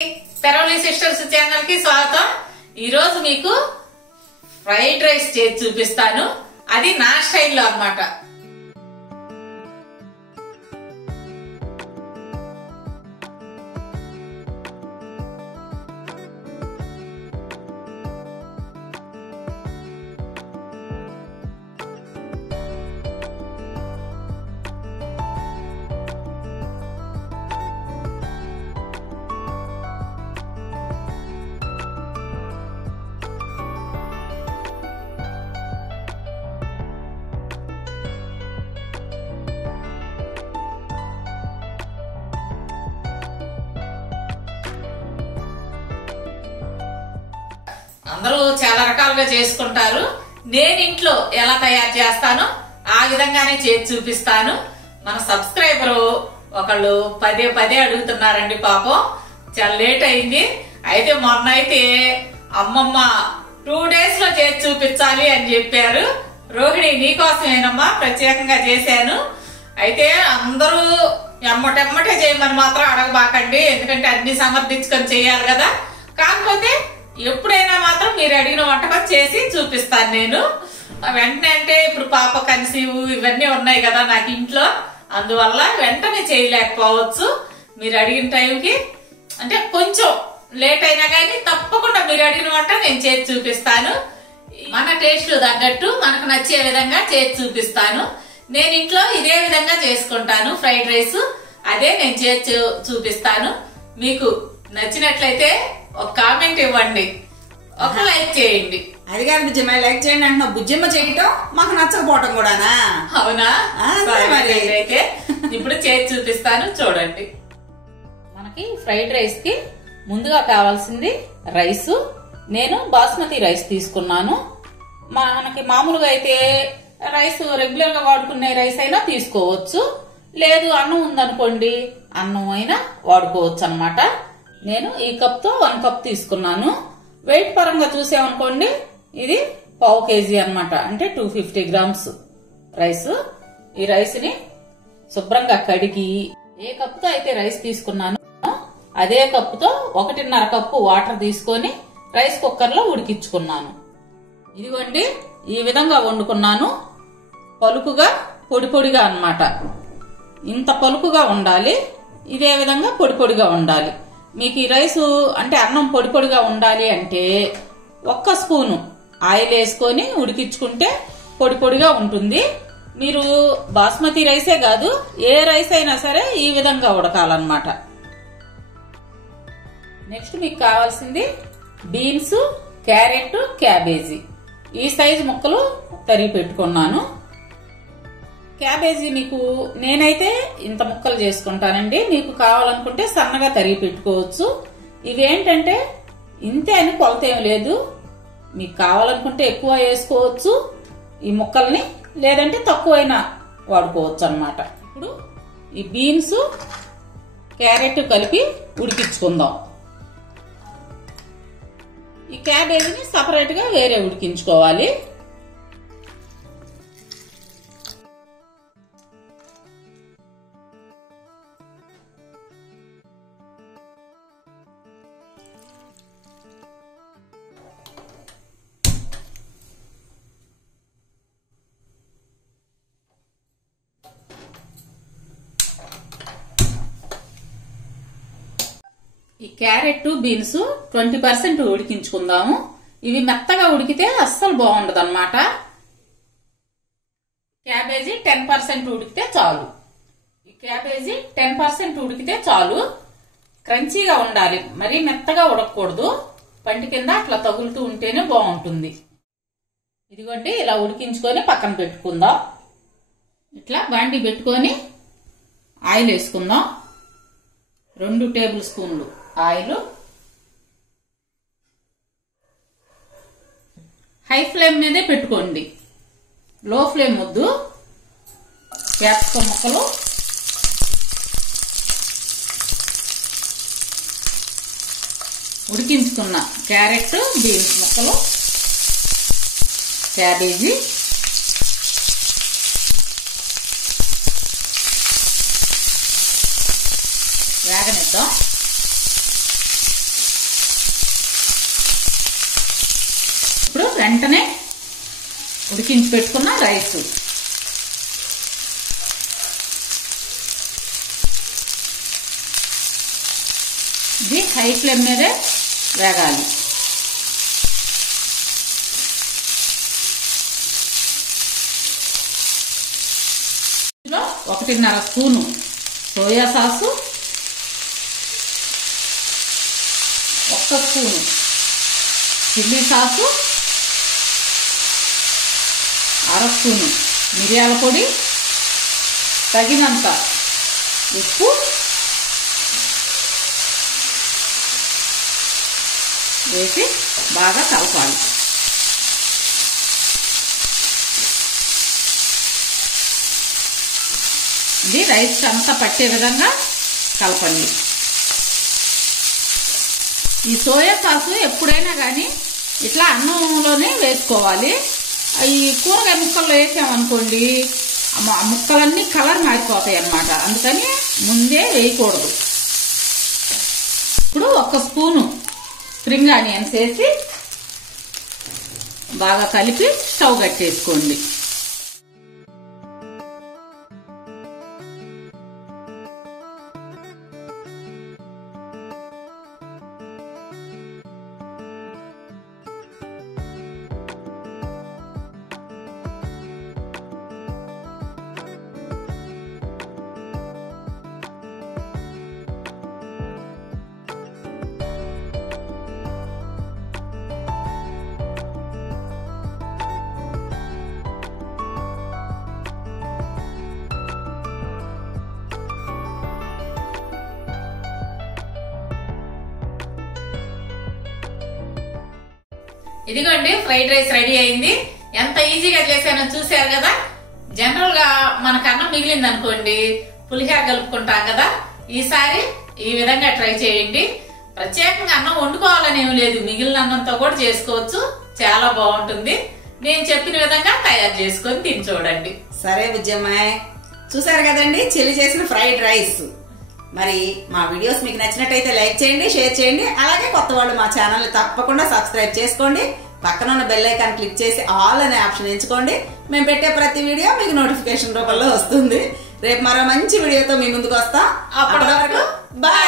తెరవలి sisters channel కి స్వాగతం। ఈ రోజు మీకు ఫ్రైడ్ రైస్ చేసి చూపిస్తాను। అది నా స్టైల్లో అన్నమాట। అందరూ చాలా రకాలుగా చేసుకుంటారు। నేను ఇంట్లో ఎలా తయారు చేస్తానో ఆ విధంగానే చేసి చూపిస్తాను। మన సబ్స్క్రైబర్ ఒకళ్ళు పదే అడుగుతున్నారండి, పాపం చాలా లేట్ అయింది। అయితే మొన్న అయితే అమ్మమ్మ 2 days లో చేసి చూపించాలి అని చెప్పారు। రోహిణి నీకోసమేనమ్మా ప్రత్యేకంగా చేశాను। అయితే అందరూ ఎమ్మటెమ్మటే చేయమని మాత్రం అడగబాకండి, ఎందుకంటే అన్ని సమర్థించుకొని చేయాలి కదా। కాకపోతే ఎప్పుడైనా మాత్రం మీరు అడిగిన వంటకం చేసి చూపిస్తాను నేను వెంటనే। అంటే ఇప్పుడు పాప కన్సీవ్ ఇవన్నీ ఉన్నాయి కదా నాకు ఇంట్లో, అందువల్ల వెంటనే చేయలేకపోవచ్చు। మీరు అడిగిన టైంకి అంటే కొంచెం లేట్ అయినా కానీ తప్పకుండా మీరు అడిగిన వంట నేను చేసి చూపిస్తాను। మన టేస్ట్ తగ్గట్టు మనకు నచ్చే విధంగా చేసి చూపిస్తాను। నేను ఇంట్లో ఇదే విధంగా చేసుకుంటాను ఫ్రైడ్ రైస్, అదే నేను చేసి చూపిస్తాను। మీకు నచ్చినట్లయితే ఒక కామెంట్ ఇవ్వండి, ఒక లైక్ చేయండి। అది కాదు బుజ్జమ్మ, లైక్ చేయండి అంటున్నావు, బుజ్జమ్మ చేయటం మాకు నచ్చకపోవటం కూడానా? అవునా? మరి అయితే ఇప్పుడు చేసి చూపిస్తాను, చూడండి। మనకి ఫ్రైడ్ రైస్ కి ముందుగా కావాల్సింది రైస్। నేను బాస్మతి రైస్ తీసుకున్నాను। మనకి మామూలుగా అయితే రైస్ రెగ్యులర్ గా వాడుకునే రైస్ అయినా తీసుకోవచ్చు, లేదు అన్నం ఉందనుకోండి అన్నం అయినా వాడుకోవచ్చు అన్నమాట। నేను ఈ కప్ తో 1 కప్ తీసుకున్నాను। వెయిట్ పరంగా చూసామనుకోండి ఇది 1/2 kg అన్నమాట, అంటే 250 grams రైస్। ఈ రైస్ ని శుభ్రంగా కడిగి ఏ కప్ తో అయితే రైస్ తీసుకున్నాను అదే కప్ తో 1.5 కప్పు వాటర్ తీసుకొని రైస్ కుక్కర్ లో ఉడికించుకున్నాను। ఇదిగోండి ఈ విధంగా వండుకున్నాను, పలుకుగా పొడి పొడిగా అన్నమాట। ఇంత పలుకుగా ఉండాలి, ఇదే విధంగా పొడి పొడిగా ఉండాలి। మీకు ఈ రైసు అంటే అన్నం పొడి పొడిగా ఉండాలి అంటే 1 స్పూను ఆయిల్ వేసుకొని ఉడికించుకుంటే పొడి పొడిగా ఉంటుంది। మీరు బాస్మతి రైసే కాదు ఏ రైస్ అయినా సరే ఈ విధంగా ఉడకాలన్నమాట। నెక్స్ట్ మీకు కావాల్సింది బీన్స్, క్యారెట్, క్యాబేజీ ఈ సైజు ముక్కలు తరిగి పెట్టుకున్నాను। క్యాబేజీ మీకు నేనైతే ఇంత ముక్కలు చేసుకుంటానండి, మీకు కావాలనుకుంటే సన్నగా తరిగి పెట్టుకోవచ్చు। ఇవేంటంటే ఇంతే అని కొలత ఏం లేదు, మీకు కావాలనుకుంటే ఎక్కువ వేసుకోవచ్చు ఈ ముక్కల్ని, లేదంటే తక్కువైనా వాడుకోవచ్చు అన్నమాట। ఇప్పుడు ఈ బీన్స్, క్యారెట్ కలిపి ఉడికించుకుందాం। ఈ క్యాబేజీని సపరేట్ గా వేరే ఉడికించుకోవాలి। ఈ క్యారెట్, బీన్స్ 20% ఉడికించుకుందాము। ఇవి మెత్తగా ఉడికితే అస్సలు బాగుండదు అన్నమాట। క్యాబేజీ 10% ఉడికితే చాలు। ఈ క్యాబేజీ 10% ఉడికితే చాలు, క్రంచీగా ఉండాలి, మరీ మెత్తగా ఉడకకూడదు, పంటి కింద అట్లా తగులుతూ ఉంటేనే బాగుంటుంది। ఇదిగోండి ఇలా ఉడికించుకొని పక్కన పెట్టుకుందాం। ఇట్లా బాండి పెట్టుకొని ఆయిల్ వేసుకుందాం। 2 టేబుల్ స్పూన్లు ఆయిల్, హై ఫ్లేమ్ మీదే పెట్టుకోండి, లో ఫ్లేమ్ వద్దు। క్యాప్సికం ముక్కలు, ఉడికించుకున్న క్యారెట్, బీన్స్ ముక్కలు, క్యాబేజీ, వేగనిద్దాం। వెంటనే ఉడికించి పెట్టుకున్న రైస్. ఇది హై ఫ్లేమ్ మీదే వేగాలి. ఇందులో 1.5 spoon soya sauce, 1 spoon chilli sauce, 1/2 spoon మిరియాల పొడి, తగినంత ఉప్పు వేసి బాగా కలపాలి. ఇది రైస్ అంతా పట్టే విధంగా కలపండి. ఈ సోయా సాసు ఎప్పుడైనా కానీ ఇట్లా అన్నంలోనే వేసుకోవాలి. ఈ కూరగాయ ముక్కల్లో వేసామనుకోండి ముక్కలన్నీ కలర్ మారిపోతాయి అన్నమాట. అందుకని ముందే వేయకూడదు. ఇప్పుడు 1 స్పూను స్ప్రింగ్ ఆనియన్స్ వేసి బాగా కలిపి స్టవ్ కట్టేసుకోండి. ఇదిగోండి ఫ్రైడ్ రైస్ రెడీ అయింది. ఎంత ఈజీగా చేశానో చూసారు కదా. జనరల్ గా మనకు అన్నం మిగిలింది అనుకోండి పులిహోర కలుపుకుంటాం కదా. ఈసారి ఈ విధంగా ట్రై చేయండి. ప్రత్యేకంగా అన్నం వండుకోవాలని ఏమి లేదు, మిగిలిన అన్నంతో కూడా చేసుకోవచ్చు. చాలా బాగుంటుంది. నేను చెప్పిన విధంగా తయారు చేసుకొని తిని చూడండి. సరే బుజ్జమ్మాయ్, చూసారు కదండి చెల్లి చేసిన ఫ్రైడ్ రైస్. మరి మా వీడియోస్ మీకు నచ్చినట్టయితే లైక్ చేయండి, షేర్ చేయండి. అలాగే కొత్త వాళ్ళు మా ఛానల్ తప్పకుండా సబ్స్క్రైబ్ చేసుకోండి. పక్కన ఉన్న బెల్ ఐకాన్ క్లిక్ చేసి ఆల్ అనే ఆప్షన్ ఎంచుకోండి. మేము పెట్టే ప్రతి వీడియో మీకు నోటిఫికేషన్ రూపంలో వస్తుంది. రేపు మరో మంచి వీడియోతో మీ ముందుకు వస్తాం. అప్పటి వరకు బాయ్.